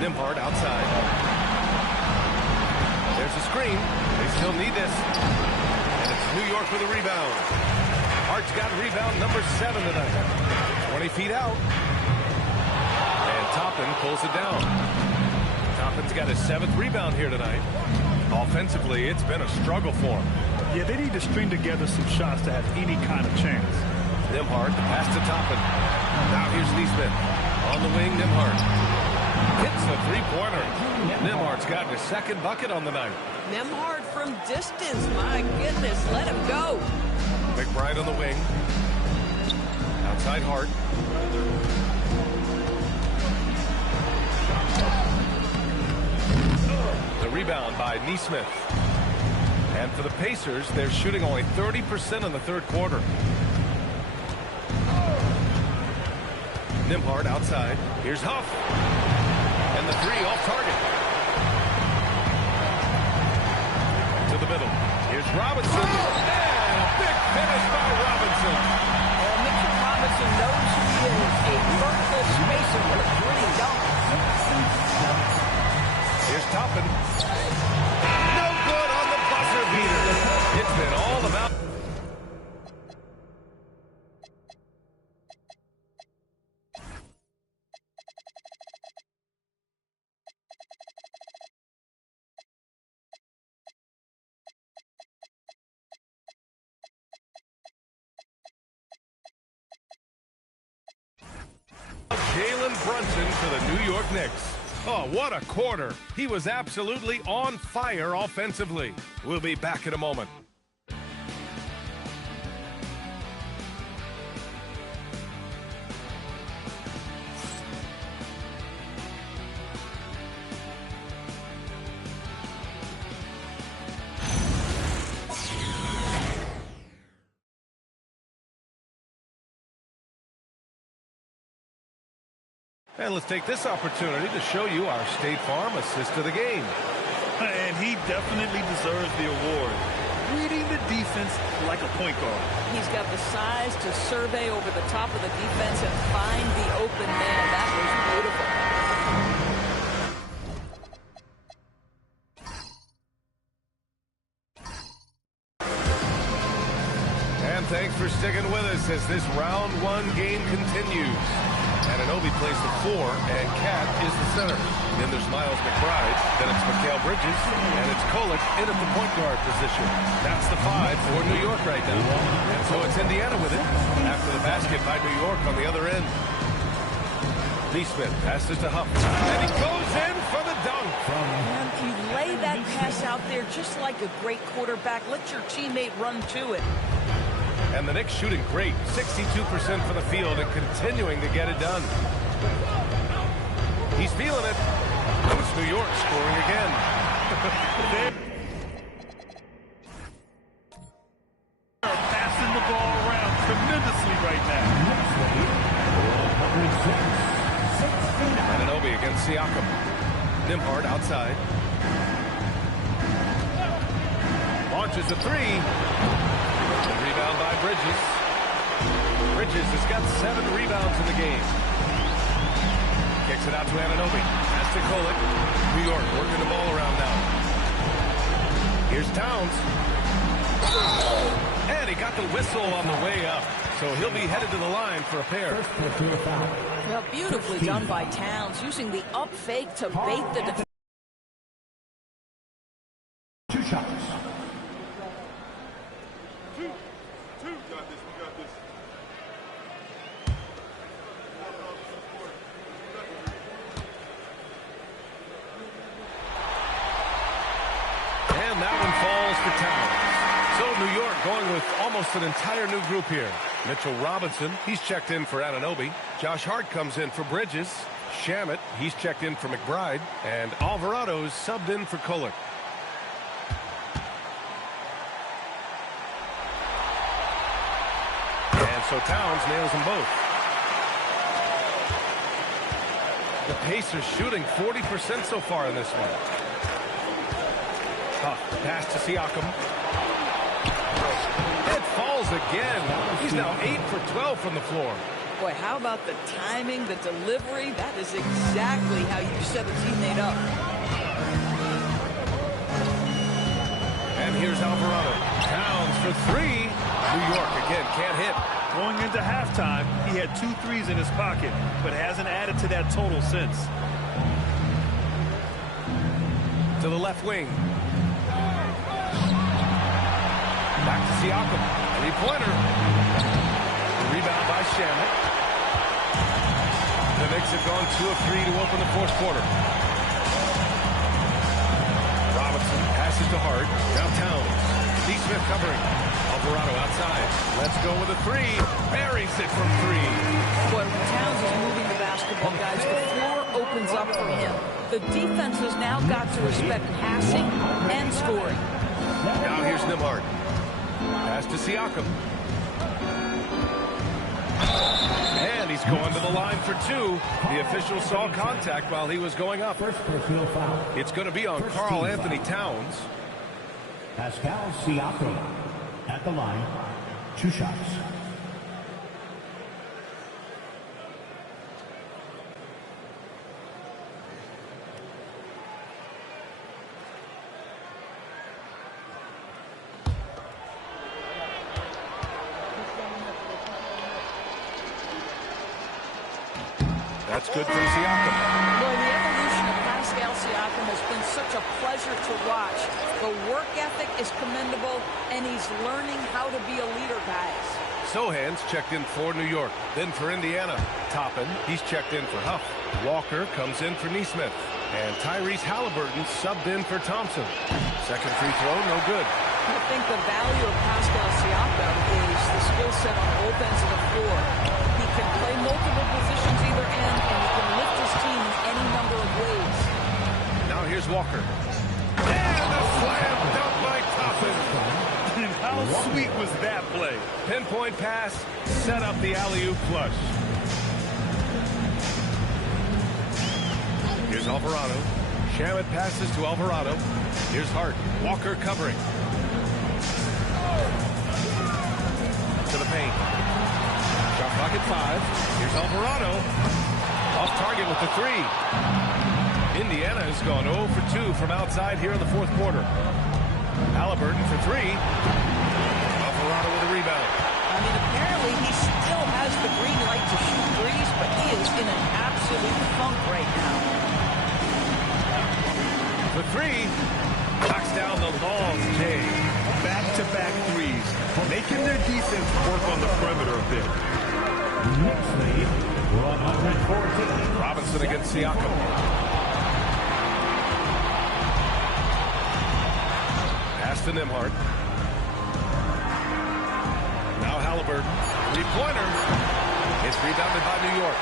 Nembhard outside. There's a screen. They still need this. And it's New York with a rebound. Hart's got rebound number 7 tonight. 20 feet out. And Toppin pulls it down. Toppin's got his 7th rebound here tonight. Offensively, it's been a struggle for him. Yeah, they need to string together some shots to have any kind of chance. Nembhard, the pass to Toppin. Now here's Neesmith. On the wing, Nembhard. Hits a three-pointer. Nembhard's got his 2nd bucket on the night. Nembhard from distance. My goodness, let him go. McBride on the wing. Outside Hart. The rebound by Neesmith. And for the Pacers, they're shooting only 30% in the 3rd quarter. Nembhard outside. Here's Huff. And the 3 off target. To the middle. Here's Robinson. And a big finish by Robinson. Well, Mitchell Robinson knows who he is. A vertical spacer with a pretty dunk. Here's Toppin. No good on the buzzer beater. It's been all about. Brunson for the New York Knicks. Oh, what a quarter. He was absolutely on fire offensively. We'll be back in a moment. And let's take this opportunity to show you our State Farm assist of the game. And he definitely deserves the award. Reading the defense like a point guard. He's got the size to survey over the top of the defense and find the open man. That was beautiful. And thanks for sticking with us as this round one game continues. Ananobi plays the 4, and Cat is the center. Then there's Miles McBride, then it's Mikal Bridges, and it's Kolek in at the point guard position. That's the 5 for New York right now. And so it's Indiana with it after the basket by New York on the other end. Neesmith passes to Huff, and he goes in for the dunk. And you lay that pass out there just like a great quarterback. Let your teammate run to it. And the Knicks shooting great, 62% for the field and continuing to get it done. He's feeling it. And it's New York scoring again. They're passing the ball around tremendously right now. Ananobi against Siakam. Nembhard outside. Launches a 3. Rebound by Bridges. Bridges has got 7 rebounds in the game. Kicks it out to Ananobi. Pass to Kolek. New York working the ball around now. Here's Towns. And he got the whistle on the way up. So he'll be headed to the line for a pair. Well, beautifully done by Towns, using the up fake to bait the defense. 2 shots. And that one falls to Towns. So New York going with almost an entire new group here. Mitchell Robinson, he's checked in for Ananobi. Josh Hart comes in for Bridges. Shamet, he's checked in for McBride. And Alvarado's subbed in for Kolek. And so Towns nails them both. The Pacers shooting 40% so far in this one. Huff, pass to Siakam. It falls again. He's now 8 for 12 from the floor. Boy, how about the timing, the delivery? That is exactly how you set a teammate up. And here's Alvarado. Towns for 3. New York again can't hit. Going into halftime, he had 2 threes in his pocket, but hasn't added to that total since. To the left wing. Back to Siakam. 3-pointer. Rebound by Shamet. The Knicks have gone 2 of 3 to open the fourth quarter. Robinson passes to Hart. Now Towns. Neesmith covering. Alvarado outside. Let's go with a 3. Buries it from 3. Boy, when Towns is moving the basketball, guys, the floor opens up for him. The defense has now got to respect passing and scoring. Now here's Nembhard. Pass to Siakam. And he's going to the line for 2. The official saw contact while he was going up. First personal foul. It's going to be on Karl Anthony Towns. Pascal Siakam at the line. 2 shots. That's good from Siakam. Boy, the evolution of Pascal Siakam has been such a pleasure to watch. The work ethic is commendable, and he's learning how to be a leader, guys. Sohan's checked in for New York. Then for Indiana. Toppin, he's checked in for Huff. Walker comes in for Neesmith. And Tyrese Halliburton subbed in for Thompson. Second free throw, no good. I think the value of Pascal Siakam is the skill set on both ends of the floor. He can play multiple positions either end, and he can lift his team in any number of ways. Now here's Walker. And a slam dunk by Toppin. And how sweet was that play? Pinpoint pass, set up the alley-oop flush. Here's Alvarado. Shamet passes to Alvarado. Here's Hart. Walker covering. To the paint. Shot clock at 5. Here's Alvarado. Off target with the 3. Indiana has gone 0 for 2 from outside here in the fourth quarter. Halliburton for 3. Alvarado with a rebound. I mean, apparently he still has the green light to shoot threes, but he is in an absolute funk right now. For 3. Knocks down the long J. Back-to-back threes, making their defense work on the perimeter a bit. Next lead, 114. Robinson against Siakam. Pass to Nembhard. Now Halliburton. Three-pointer. It's rebounded by New York.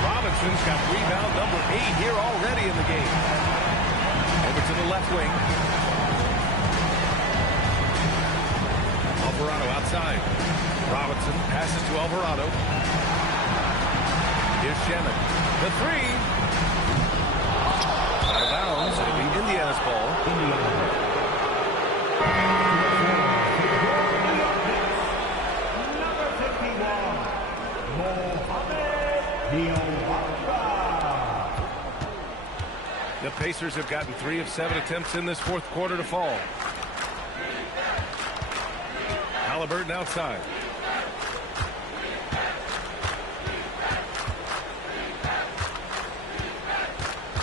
Robinson's got rebound number 8 here already in the game. Over to the left wing. Alvarado outside. Robinson passes to Alvarado. Here's Shamet. The 3. Out of bounds. It'll be Indiana's ball. Number 51, Mohamed. The Pacers have gotten 3 of 7 attempts in this fourth quarter to fall. Halliburton outside.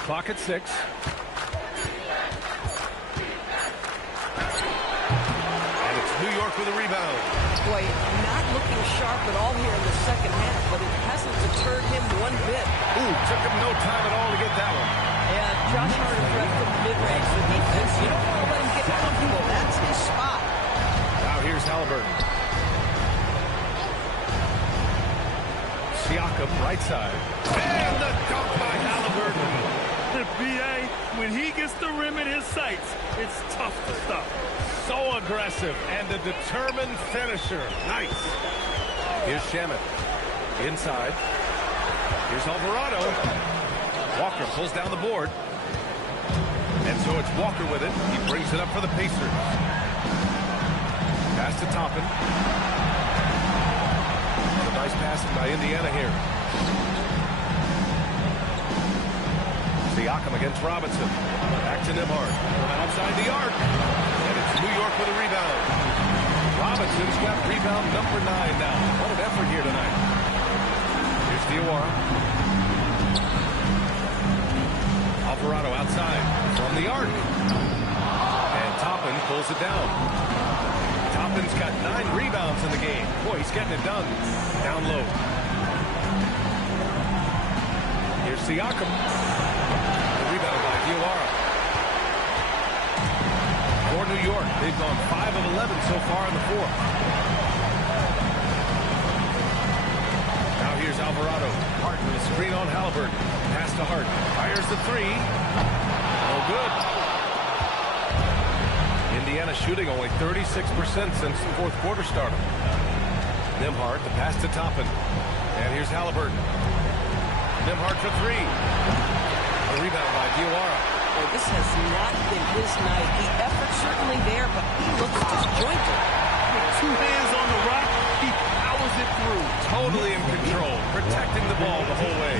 Clock at 6. And it's New York with a rebound. Boy, not looking sharp at all here in the second half, but it hasn't deterred him one bit. Ooh, took him no time at all to get that one. And Josh Hart is right from mid-range. The defense, you don't want to let him get comfortable. That's his spot. Now here's Halliburton. Siakam, right side. And the dunk by Halliburton. The BA, when he gets the rim in his sights, it's tough to stop. So aggressive and a determined finisher. Nice. Here's Shamet. Inside. Here's Alvarado. Walker pulls down the board. And so it's Walker with it. He brings it up for the Pacers. Pass to Toppin. A nice passing by Indiana here. Siakam against Robinson. Back to Nembhard. From outside the arc. And it's New York with a rebound. Robinson's got rebound number 9 now. What an effort here tonight. Here's Diawara. Alvarado outside from the arc. And Toppin pulls it down. Toppin's got 9 rebounds in the game. Boy, he's getting it done. Down low. Here's Siakam. The rebound by Diawara. For New York, they've gone 5 of 11 so far in the fourth. Now here's Alvarado. Hart with a screen on Halliburton. Pass to Hart. Fires the 3. No good. Indiana shooting only 36% since the fourth quarter started. Nembhard, the pass to Toppin. And here's Halliburton. Nembhard for 3. A rebound by Diawara. Boy, this has not been his night. The effort's certainly there, but he looks disjointed. With 2 hands on the rock, he powers it through. Totally in control, protecting the ball the whole way.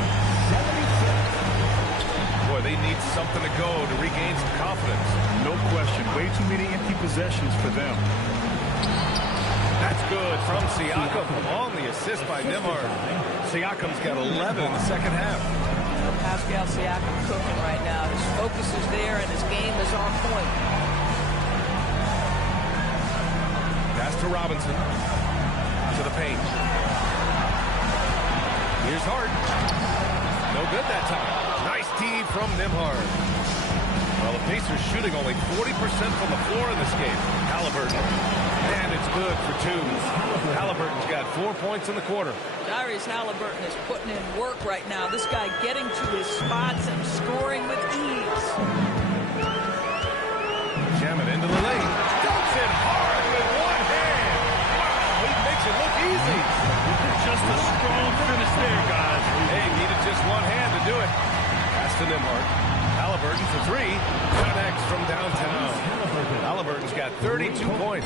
Boy, they need something to go to regain some confidence. No question. Way too many empty possessions for them. That's good from Siakam on the assist by Nembhard. Siakam's got 11 in the second half. Pascal Siakam cooking right now. His focus is there, and his game is on point. Pass to Robinson. To the paint. Here's Hart. No good that time. Nice D from Nembhard. Well, the Pacers shooting only 40% from the floor in this game. Halliburton. And it's good for 2. Halliburton's got 4 points in the quarter. Tyrese Halliburton is putting in work right now. This guy getting to his spots and scoring with ease. Jamming into the lane. Dumps it hard with one hand. Wow, he makes it look easy. Just a strong finish there, guys. Hey, needed just one hand to do it. Pass to Nembhard. Halliburton for 3. Connects from downtown. Halliburton's got 32 points.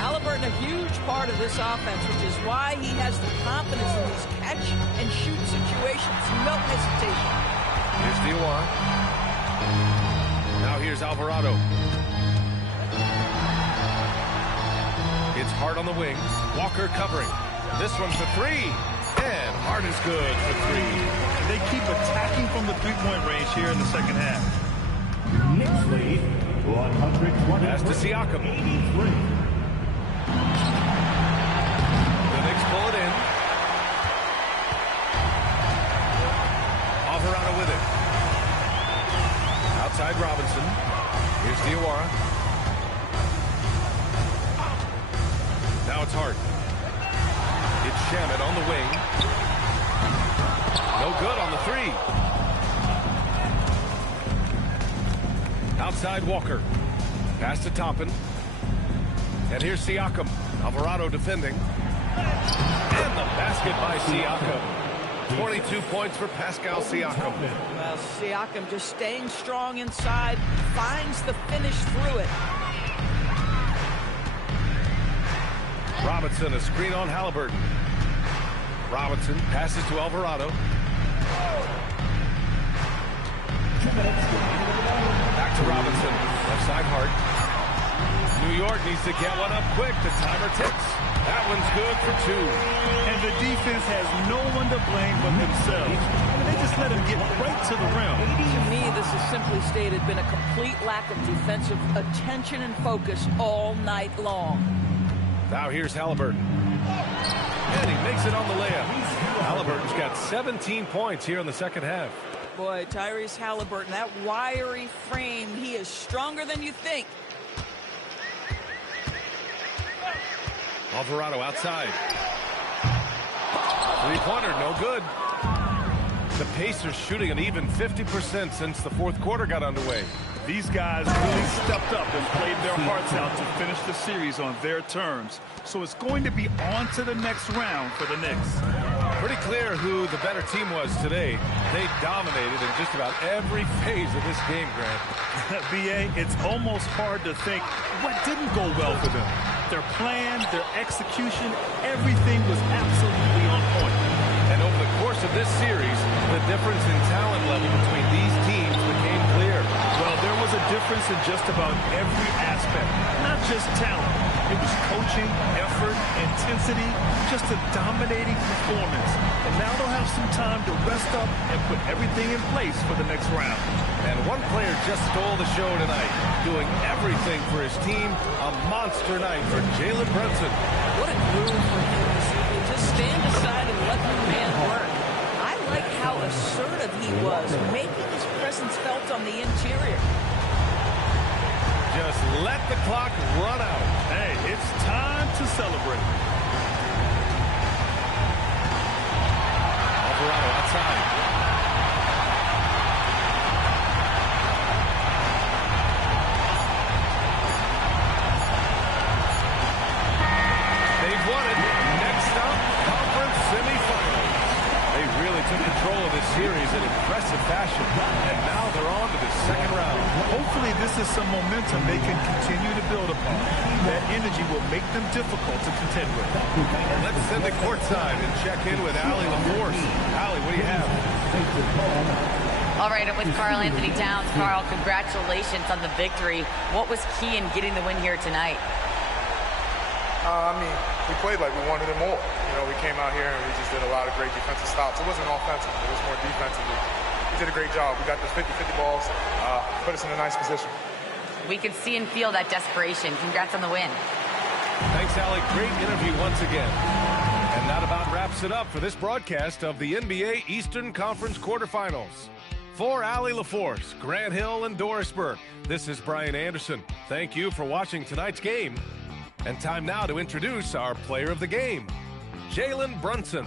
Halliburton a huge part of this offense, which is why he has the confidence in these catch-and-shoot situations. No hesitation. Here's Diawara. Now here's Alvarado. It's Hart on the wing. Walker covering. This one for 3. And Hart is good for 3. They keep attacking from the three-point range here in the second half. Knicks lead 120. Pass to Siakam. 83. The Knicks pull it in. Alvarado with it. Outside Robinson. Here's Diawara. Now it's Hart. It's Shamet on the wing. No good on the 3. Outside Walker. Pass to Toppin. And here's Siakam. Alvarado defending. And the basket by Siakam. 22 points for Pascal Siakam. Well, Siakam just staying strong inside, finds the finish through it. Robinson, a screen on Halliburton. Robinson passes to Alvarado. Back to Robinson. Left side Hart. New York needs to get one up quick. The timer ticks. That one's good for 2. And the defense has no one to blame but themselves. And they just let him get right to the rim. To me, this is simply stated been a complete lack of defensive attention and focus all night long. Now here's Halliburton. And he makes it on the layup. Halliburton's got 17 points here in the second half. Boy, Tyrese Halliburton, that wiry frame, he is stronger than you think. Alvarado outside. Three-pointer, no good. The Pacers shooting an even 50% since the fourth quarter got underway. These guys really stepped up and played their hearts out to finish the series on their terms. So it's going to be on to the next round for the Knicks. Pretty clear who the better team was today. They dominated in just about every phase of this game, Grant. B.A., it's almost hard to think what didn't go well for them. Their plan, their execution, everything was absolutely on point. And over the course of this series, the difference in talent level between these teams became clear. Well, there was a difference in just about every aspect, not just talent. It was coaching, effort, intensity, just a dominating performance. And now they'll have some time to rest up and put everything in place for the next round. And one player just stole the show tonight, doing everything for his team. A monster night for Jalen Brunson. What a groove for him to just stand aside and let the man work. I like how assertive he was, making his presence felt on the interior. Just let the clock run out. Hey, it's time to celebrate. Alvarado outside. They've won it. Next up, conference semifinals. They really took control of this series in impressive fashion. And now they're on to the second round. Hopefully this is some momentum they can continue to build upon. That energy will make them difficult to contend with. Let's send it courtside and check in with Allie LaForce. Allie, what do you have? All right, I'm with Karl Anthony Towns. Karl, congratulations on the victory. What was key in getting the win here tonight? I mean, we played like we wanted it more. You know, we came out here and we just did a lot of great defensive stops. It wasn't offensive. It was more defensively. We did a great job. We got the 50-50 balls, put us in a nice position. We could see and feel that desperation. Congrats on the win. Thanks, Allie. Great interview once again. And that about wraps wraps it up for this broadcast of the NBA Eastern Conference quarterfinals. For Allie LaForce, Grant Hill, and Doris Burke, this is Brian Anderson. Thank you for watching tonight's game. And time now to introduce our player of the game, Jalen Brunson.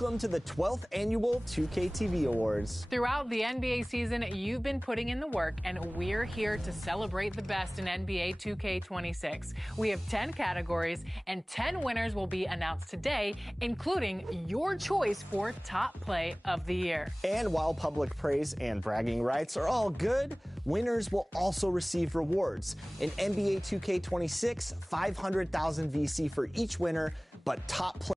welcome to the 12th annual 2K TV Awards. Throughout the NBA season, you've been putting in the work, and we're here to celebrate the best in NBA 2K26. We have 10 categories, and 10 winners will be announced today, including your choice for top play of the year. And while public praise and bragging rights are all good, winners will also receive rewards. In NBA 2K26, 500,000 VC for each winner, but top play